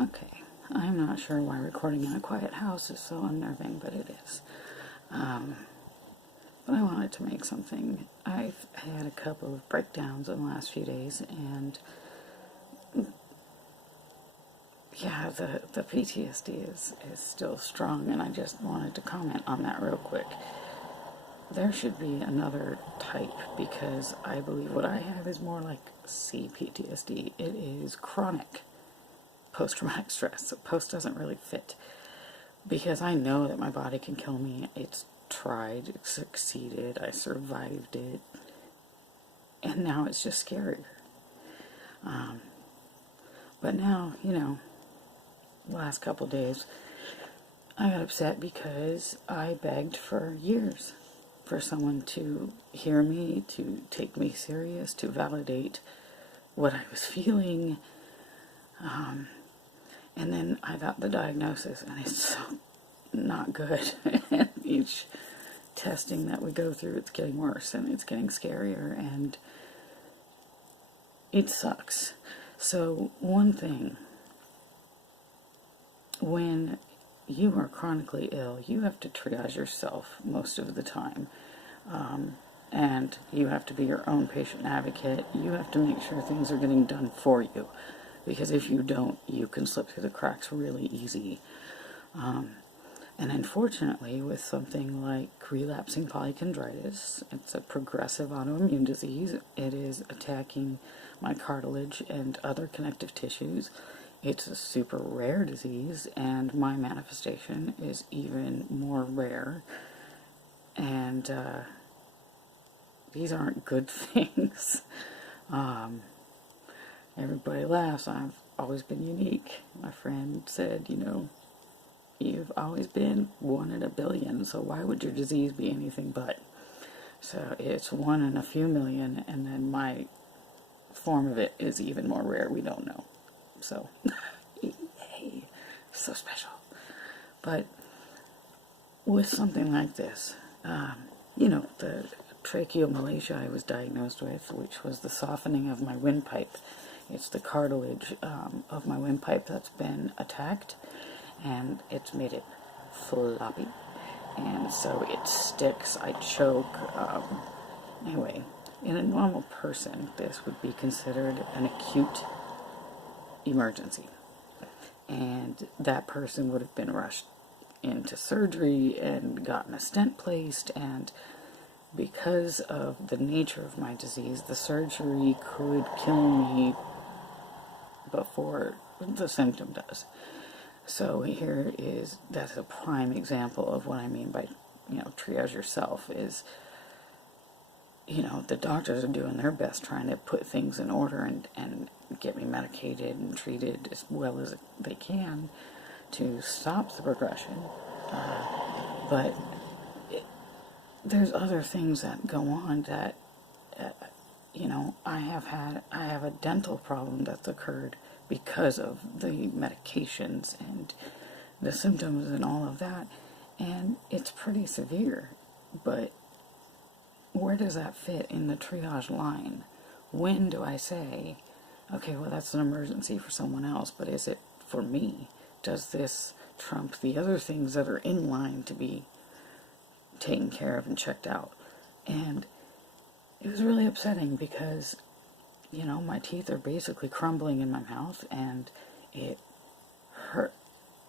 Okay, I'm not sure why recording in a quiet house is so unnerving, but it is. But I wanted to make something. I've had a couple of breakdowns in the last few days, and yeah, the PTSD is still strong, and I just wanted to comment on that real quick. There should be another type, because I believe what I have is more like C-Ptsd. It is chronic post-traumatic stress. So post doesn't really fit, because I know that my body can kill me. It's tried, it succeeded, I survived it, and now it's just scarier. But now, the last couple days, I got upset because I begged for years for someone to hear me, to take me serious, to validate what I was feeling. And then I got the diagnosis, and it's so not good. And each testing that we go through, it's getting worse, and it's getting scarier, and it sucks. So one thing, when you are chronically ill, you have to triage yourself most of the time. And you have to be your own patient advocate. You have to make sure things are getting done for you. Because if you don't, you can slip through the cracks really easy. And unfortunately, with something like relapsing polychondritis, it's a progressive autoimmune disease. It is attacking my cartilage and other connective tissues. It's a super rare disease, and my manifestation is even more rare. And these aren't good things. Everybody laughs. I've always been unique. My friend said, you've always been 1 in a billion, so why would your disease be anything but? So it's 1 in a few million, and then my form of it is even more rare. We don't know. So, yay, so special. But with something like this, the tracheomalacia I was diagnosed with, which was the softening of my windpipe. It's the cartilage of my windpipe that's been attacked, and it's made it floppy, and so it sticks, I choke. Anyway, in a normal person, this would be considered an acute emergency, and that person would have been rushed into surgery and gotten a stent placed, and because of the nature of my disease, the surgery could kill me before the symptom does. So that's a prime example of what I mean by, triage yourself is, the doctors are doing their best trying to put things in order and get me medicated and treated as well as they can to stop the progression. But there's other things that go on that, I have a dental problem that's occurred because of the medications and the symptoms and all of that, and it's pretty severe. But where does that fit in the triage line? When do I say, okay, well, that's an emergency for someone else, but is it for me? Does this trump the other things that are in line to be taken care of and checked out? And it was really upsetting because, my teeth are basically crumbling in my mouth, and it hurt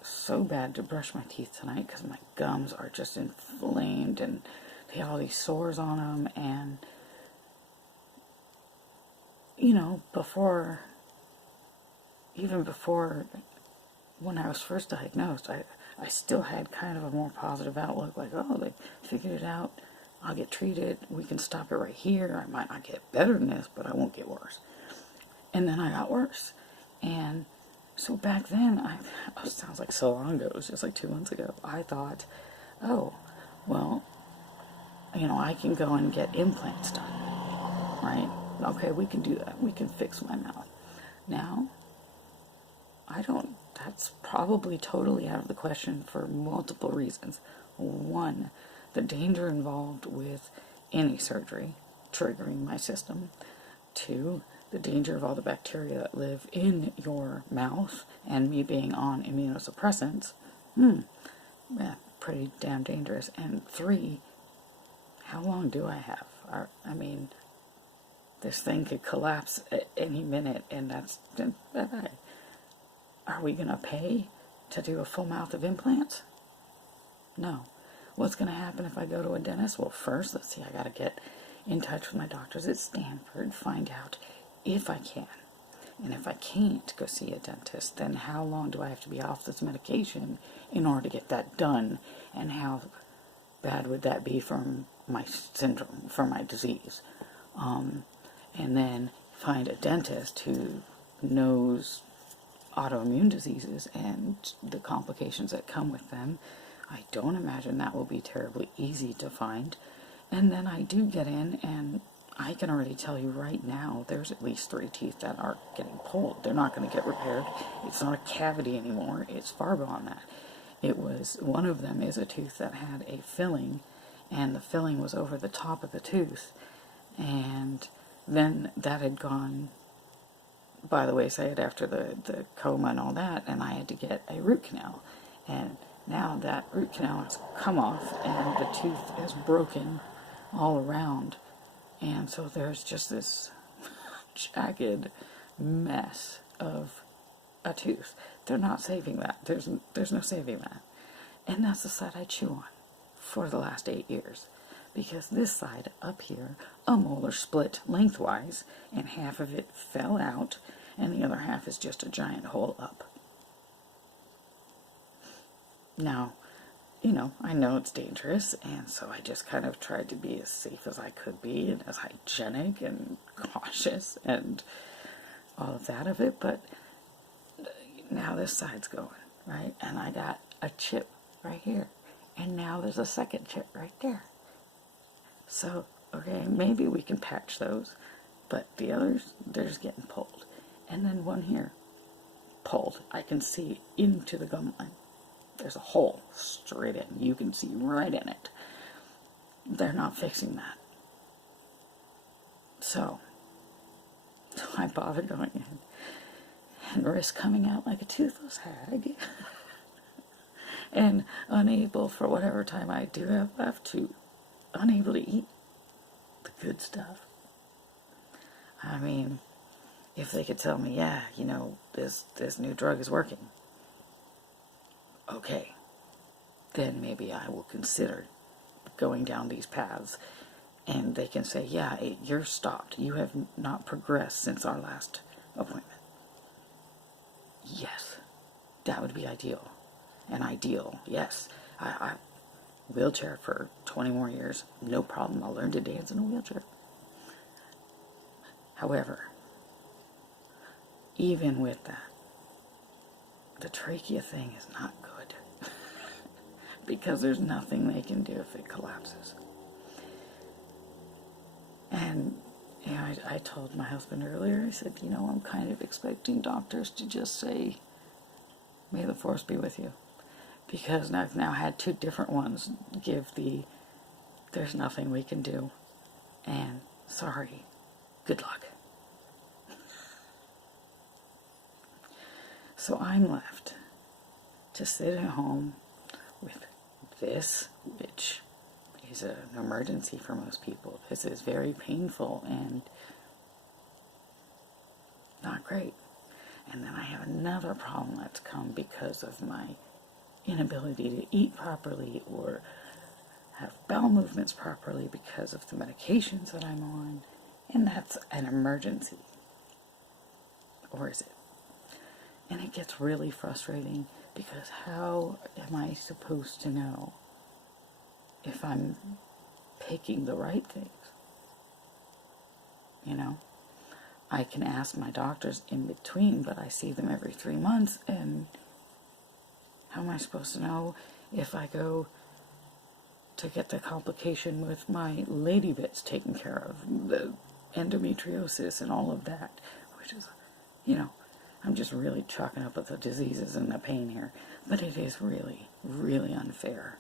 so bad to brush my teeth tonight because my gums are just inflamed and they have all these sores on them. And before when I was first diagnosed, I still had kind of a more positive outlook, like, oh, they figured it out, I'll get treated, we can stop it right here, I might not get better than this, but I won't get worse. And then I got worse. And so back then, it sounds like so long ago, it was just like 2 months ago, I thought, oh, well, I can go and get implants done, right? Okay, we can do that. We can fix my mouth. Now, that's probably totally out of the question for multiple reasons. One, the danger involved with any surgery triggering my system. 2, the danger of all the bacteria that live in your mouth, and me being on immunosuppressants, yeah, pretty damn dangerous. And 3, how long do I have? I mean, this thing could collapse at any minute, and that's bye-bye. Are we going to pay to do a full mouth of implants? No. What's going to happen if I go to a dentist? Well, first, let's see, I got to get in touch with my doctors at Stanford, find out if I can. And if I can't go see a dentist, then how long do I have to be off this medication in order to get that done? And how bad would that be for my syndrome, for my disease? And then find a dentist who knows autoimmune diseases and the complications that come with them. I don't imagine that will be terribly easy to find. And then I do get in, and I can already tell you right now, there's at least 3 teeth that are getting pulled. They're not going to get repaired. It's not a cavity anymore. It's far beyond that. One of them is a tooth that had a filling, and the filling was over the top of the tooth. And then that had gone by the wayside after the coma and all that, and I had to get a root canal. And now that root canal has come off, and the tooth is broken all around. And so there's just this jagged mess of a tooth. They're not saving that. There's no saving that. And that's the side I chew on for the last 8 years. Because this side up here, a molar split lengthwise, and half of it fell out, and the other half is just a giant hole up. Now, I know it's dangerous, and so I just kind of tried to be as safe as I could be, and as hygienic and cautious, and all of that of it, but now this side's going, right? And I got a chip right here, and now there's a second chip right there. So, okay, maybe we can patch those, but the others, they're just getting pulled. And then one here, pulled. I can see into the gum line. There's a hole straight in. You can see right in it. They're not fixing that. So I bother going in and risk coming out like a toothless hag and unable, for whatever time I do have left, to unable to eat the good stuff. I mean, if they could tell me, yeah, this new drug is working, okay, then maybe I will consider going down these paths, and they can say, yeah, you're stopped. You have not progressed since our last appointment. Yes, that would be ideal. And ideal, yes. I wheelchair for 20 more years, no problem. I'll learn to dance in a wheelchair. However, even with that, the trachea thing is not good. Because there's nothing they can do if it collapses. And I told my husband earlier, I said, I'm kind of expecting doctors to just say, may the force be with you. Because I've now had 2 different ones give there's nothing we can do, and sorry, good luck. So I'm left to sit at home with this, which is an emergency for most people. This is very painful and not great. And then I have another problem that's come because of my inability to eat properly or have bowel movements properly because of the medications that I'm on. And that's an emergency. Or is it? And it gets really frustrating because how am I supposed to know if I'm picking the right things? I can ask my doctors in between, but I see them every 3 months, and how am I supposed to know if I go to get the complication with my lady bits taken care of, the endometriosis and all of that, which is, I'm just really chalking up with the diseases and the pain here, but it is really, really unfair.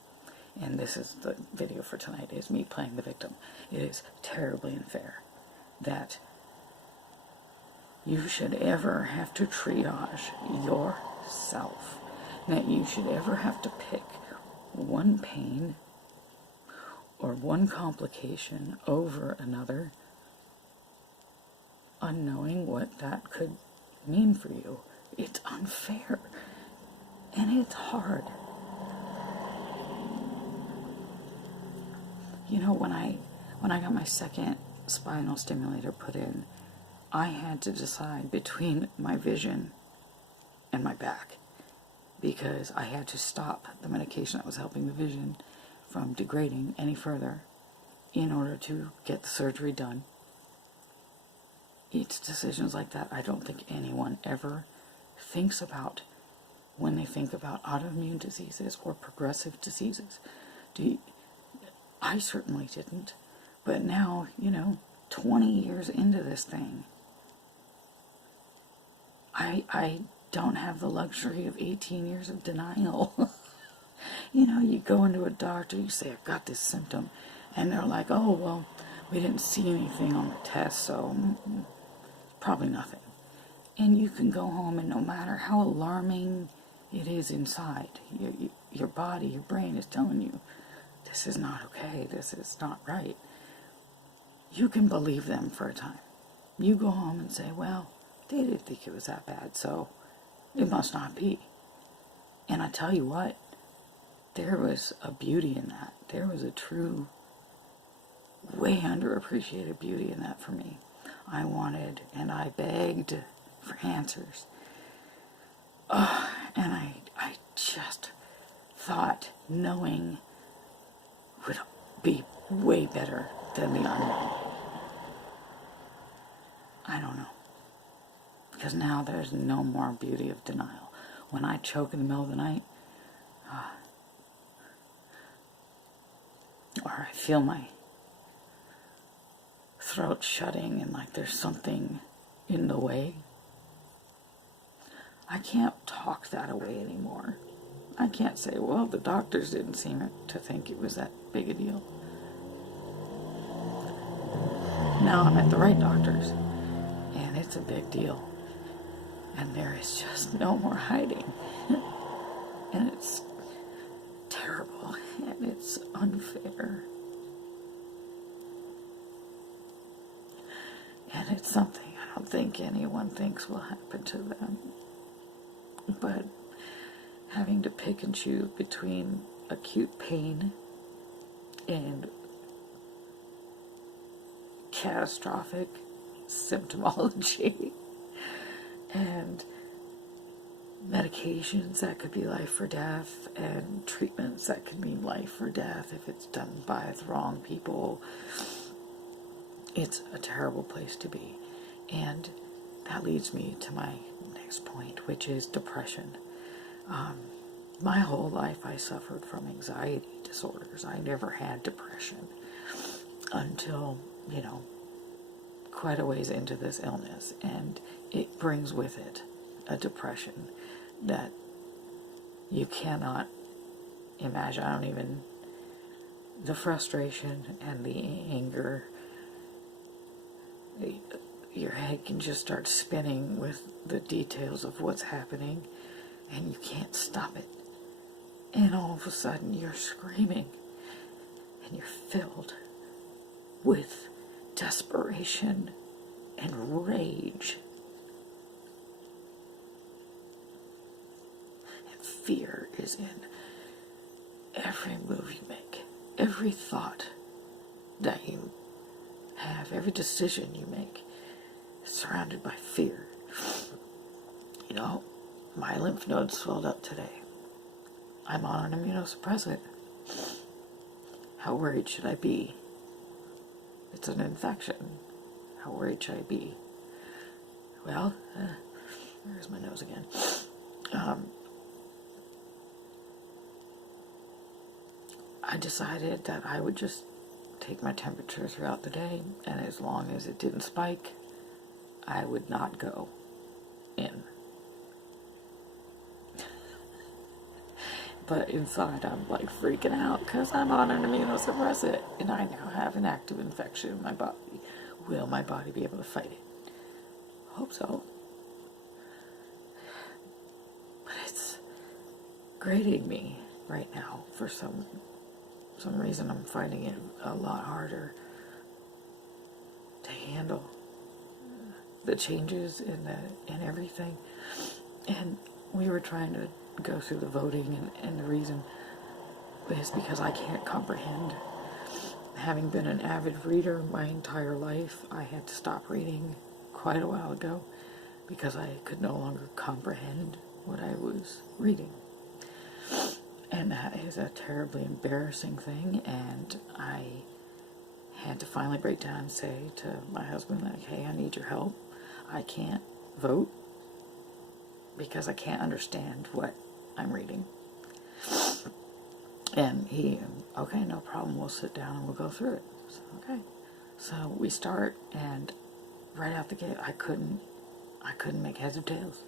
And this is the video for tonight, is me playing the victim. It is terribly unfair that you should ever have to triage yourself, that you should ever have to pick one pain or one complication over another, unknowing what that could mean for you. It's unfair, and it's hard. You know, when I got my second spinal stimulator put in, I had to decide between my vision and my back, because I had to stop the medication that was helping the vision from degrading any further in order to get the surgery done. It's decisions like that I don't think anyone ever thinks about when they think about autoimmune diseases or progressive diseases. I certainly didn't. But now, 20 years into this thing, I don't have the luxury of 18 years of denial. You go into a doctor, you say, I've got this symptom, and they're like, oh, well, we didn't see anything on the test, so probably nothing. And you can go home, and no matter how alarming it is inside, your body, your brain is telling you, this is not okay, this is not right. You can believe them for a time. You go home and say, well, they didn't think it was that bad, so it must not be. And I tell you what, there was a beauty in that. There was a true, way underappreciated beauty in that for me. I wanted and I begged for answers. And I just thought knowing would be way better than the unknown. I don't know. Because now there's no more beauty of denial. When I choke in the middle of the night, or I feel my throat shutting and like there's something in the way, I can't talk that away anymore. I can't say, well, the doctors didn't seem to think it was that big a deal. Now I'm at the right doctors, and it's a big deal. And there is just no more hiding. And it's terrible, and it's unfair. And it's something I don't think anyone thinks will happen to them. But having to pick and choose between acute pain and catastrophic symptomology and medications that could be life or death, and treatments that could mean life or death if it's done by the wrong people. It's a terrible place to be. And that leads me to my next point, which is depression. My whole life I suffered from anxiety disorders. I never had depression until, quite a ways into this illness. And it brings with it a depression that you cannot imagine. The frustration and the anger, your head can just start spinning with the details of what's happening, and you can't stop it. And all of a sudden you're screaming, and you're filled with desperation and rage. And fear is in every move you make, every thought that you have, every decision you make is surrounded by fear. My lymph nodes swelled up today. I'm on an immunosuppressant. How worried should I be? It's an infection. How worried should I be? Well, there's my nose again. I decided that I would just take my temperature throughout the day, and as long as it didn't spike, I would not go in. But inside I'm like freaking out because I'm on an immunosuppressant and I now have an active infection in my body. Will my body be able to fight it? Hope so. But it's grating me right now. For some reason, I'm finding it a lot harder to handle the changes in everything. And we were trying to go through the voting, and the reason is because I can't comprehend. Having been an avid reader my entire life, I had to stop reading quite a while ago because I could no longer comprehend what I was reading. And that is a terribly embarrassing thing, and I had to finally break down and say to my husband, like, hey, I need your help. I can't vote because I can't understand what I'm reading. And he, okay, no problem, we'll sit down and we'll go through it. So, okay. So we start, and right out the gate, I couldn't make heads or tails.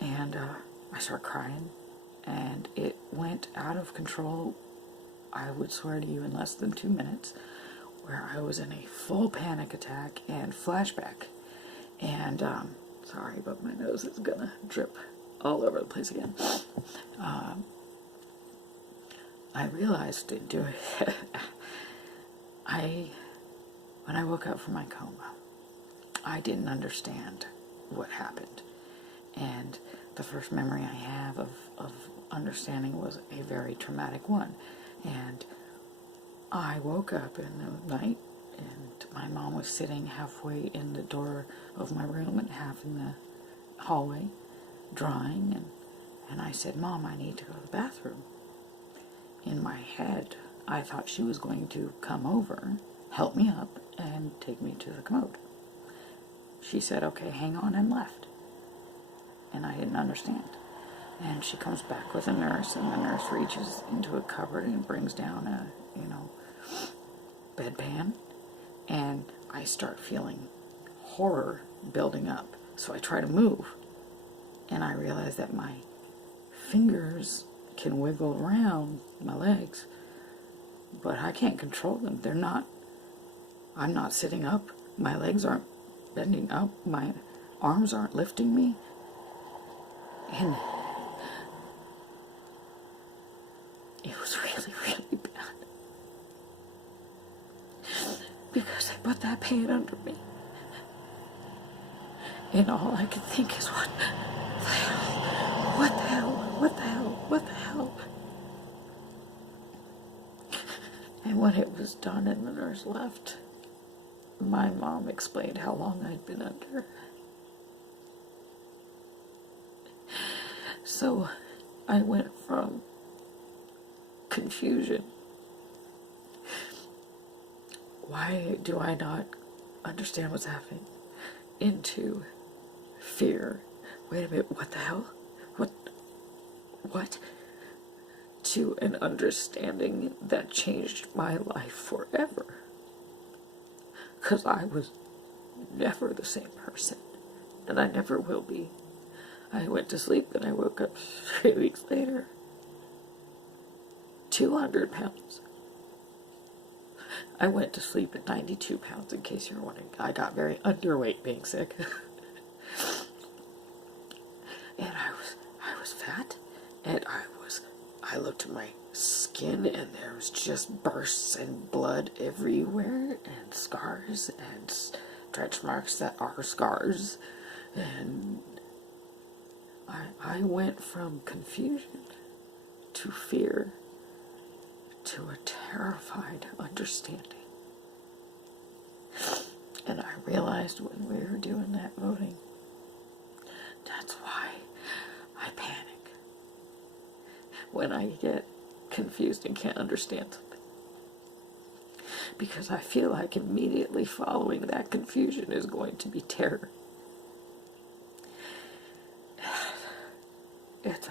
And I start crying, and it went out of control, I would swear to you, in less than 2 minutes, where I was in a full panic attack and flashback. And, sorry, but my nose is gonna drip all over the place again. I realized in doing it, when I woke up from my coma, I didn't understand what happened. And the first memory I have of understanding was a very traumatic one. And I woke up in the night, and my mom was sitting halfway in the door of my room and half in the hallway, drawing, and I said, Mom, I need to go to the bathroom. In my head, I thought she was going to come over, help me up, and take me to the commode. She said, okay, hang on, and left. And I didn't understand. And she comes back with a nurse, and the nurse reaches into a cupboard and brings down a, bedpan. And I start feeling horror building up. So I try to move. And I realize that my fingers can wiggle around my legs, but I can't control them. I'm not sitting up. My legs aren't bending up. My arms aren't lifting me. And it was really, really bad. Because they put that pain under me. And all I could think is, what the hell? What the hell? What the hell? What the hell? And when it was done and the nurse left, my mom explained how long I'd been under. So I went from confusion. Why do I not understand what's happening? Into fear. Wait a minute, what the hell? What? To an understanding that changed my life forever. Because I was never the same person. And I never will be. I went to sleep and I woke up 3 weeks later. 200 pounds. I went to sleep at 92 pounds, in case you're wondering. I got very underweight being sick. And I was fat, and I looked at my skin, and there was just bursts and blood everywhere, and scars, and stretch marks that are scars, and I went from confusion to fear to a terrified understanding. And I realized when we were doing that voting, that's why I panic. When I get confused and can't understand something. Because I feel like immediately following that confusion is going to be terror. It's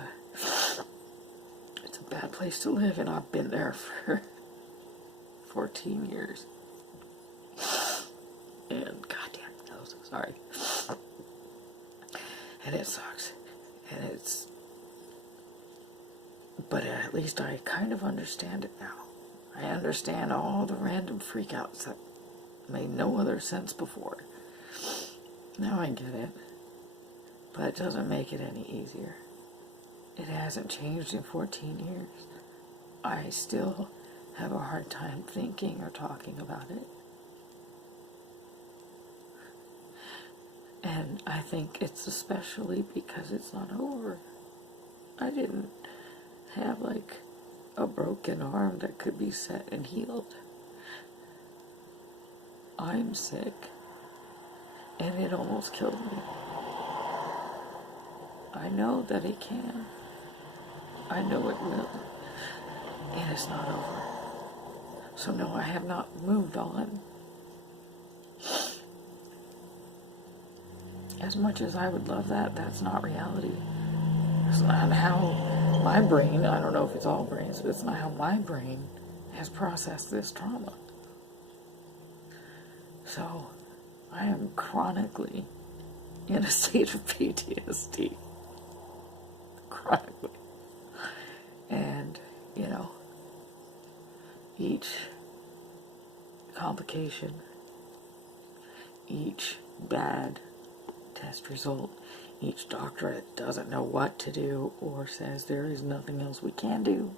a bad place to live, and I've been there for 14 years. And goddamn, I'm so sorry. And it sucks. And but at least I kind of understand it now. I understand all the random freakouts that made no other sense before. Now I get it, but it doesn't make it any easier. It hasn't changed in 14 years. I still have a hard time thinking or talking about it. And I think it's especially because it's not over. I didn't have like a broken arm that could be set and healed. I'm sick, and it almost killed me. I know that it can. I know it will. And it's not over. So no, I have not moved on. As much as I would love that, that's not reality. It's not how my brain, I don't know if it's all brains, but it's not how my brain has processed this trauma. So I am chronically in a state of PTSD. Chronically. And, you know, each complication, each bad test result, each doctor that doesn't know what to do or says there is nothing else we can do,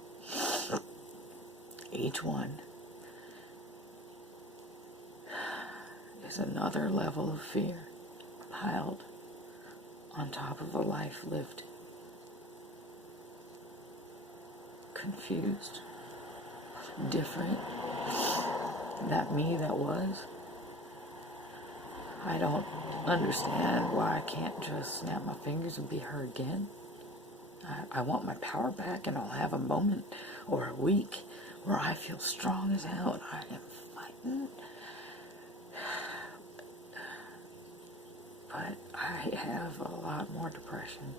each one is another level of fear piled on top of a life lived. Confused, different, that me that was. I don't understand why I can't just snap my fingers and be her again. I want my power back, and I'll have a moment or a week where I feel strong as hell and I am fighting. But I have a lot more depression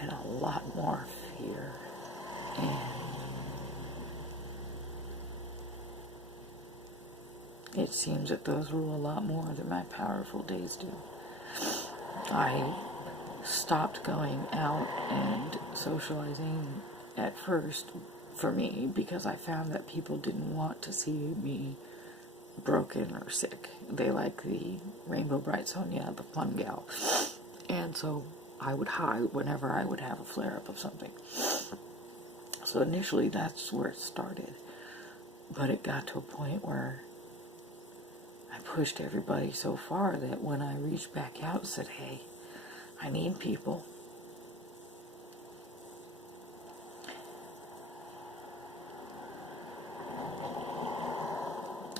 and a lot more fear, and it seems that those rule a lot more than my powerful days do. I stopped going out and socializing at first for me because I found that people didn't want to see me broken or sick. They like the Rainbow Bright Sonia, the fun gal. And so I would hide whenever I would have a flare-up of something. So initially that's where it started. But it got to a point where I pushed everybody so far that when I reached back out and said, hey, I need people,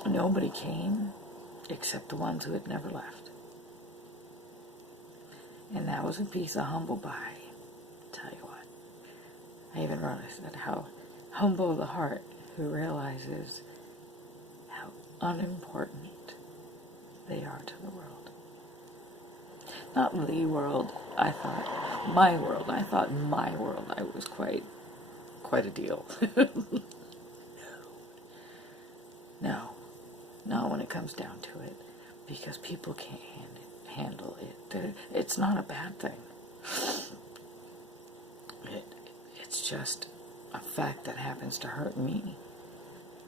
nobody came except the ones who had never left. And that was a piece of humble pie. Tell you what. I even wrote, I said, how humble the heart who realizes how unimportant they are to the world. Not the world, I thought my world. I thought my world I was quite a deal. No, not when it comes down to it, because people can't handle it. It's not a bad thing. It's just a fact that happens to hurt me.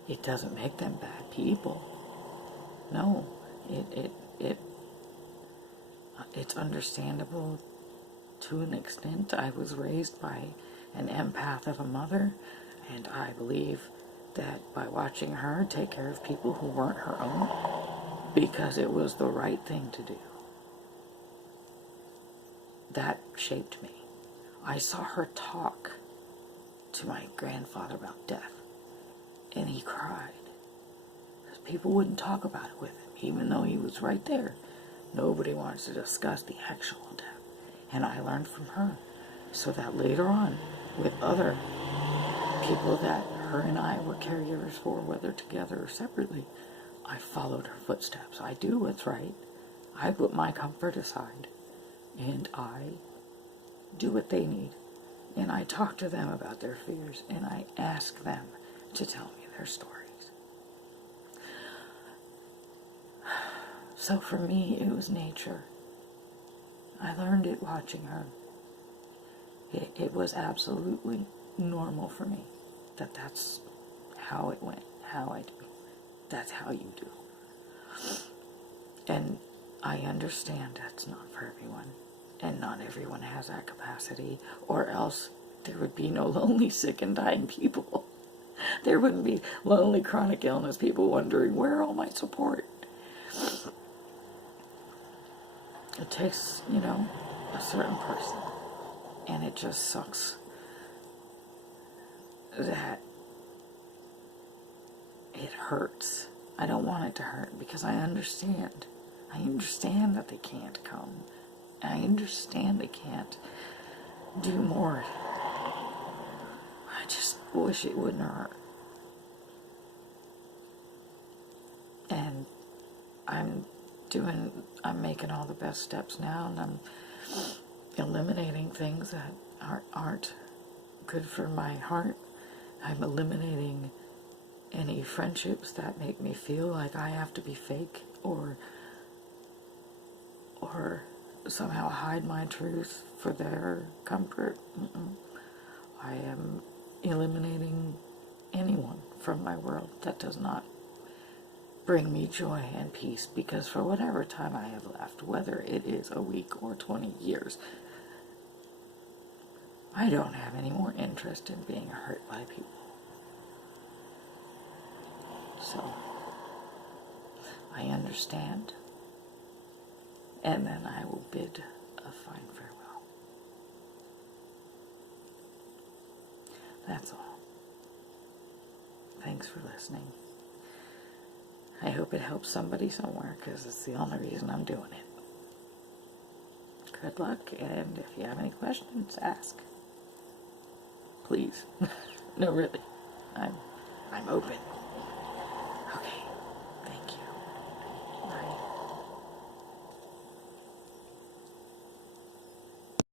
It doesn't make them bad people. No, it's understandable to an extent. I was raised by an empath of a mother, and I believe that by watching her take care of people who weren't her own, because it was the right thing to do, that shaped me. I saw her talk to my grandfather about death, and he cried. Because people wouldn't talk about it with him, even though he was right there. Nobody wants to discuss the actual death. And I learned from her, so that later on, with other people that her and I were caregivers for, whether together or separately, I followed her footsteps. I do what's right. I put my comfort aside, and I do what they need. And I talk to them about their fears, and I ask them to tell me their stories. So for me, it was nature. I learned it watching her. It was absolutely normal for me. That's how it went, how I do. That's how you do. And I understand that's not for everyone, and not everyone has that capacity, or else there would be no lonely, sick, and dying people. There wouldn't be lonely, chronic illness people wondering, where are all my support? It takes, a certain person, and it just sucks that it hurts. I don't want it to hurt because I understand. I understand that they can't come. I understand they can't do more. I just wish it wouldn't hurt. And I'm making all the best steps now, and I'm eliminating things that aren't good for my heart. I'm eliminating any friendships that make me feel like I have to be fake or somehow hide my truth for their comfort. I am eliminating anyone from my world that does not bring me joy and peace, because for whatever time I have left, whether it is a week or 20 years, I don't have any more interest in being hurt by people. So, I understand, and then I will bid a fine farewell. That's all. Thanks for listening. I hope it helps somebody somewhere, because it's the only reason I'm doing it. Good luck, and if you have any questions, ask. Please. No, really. I'm open.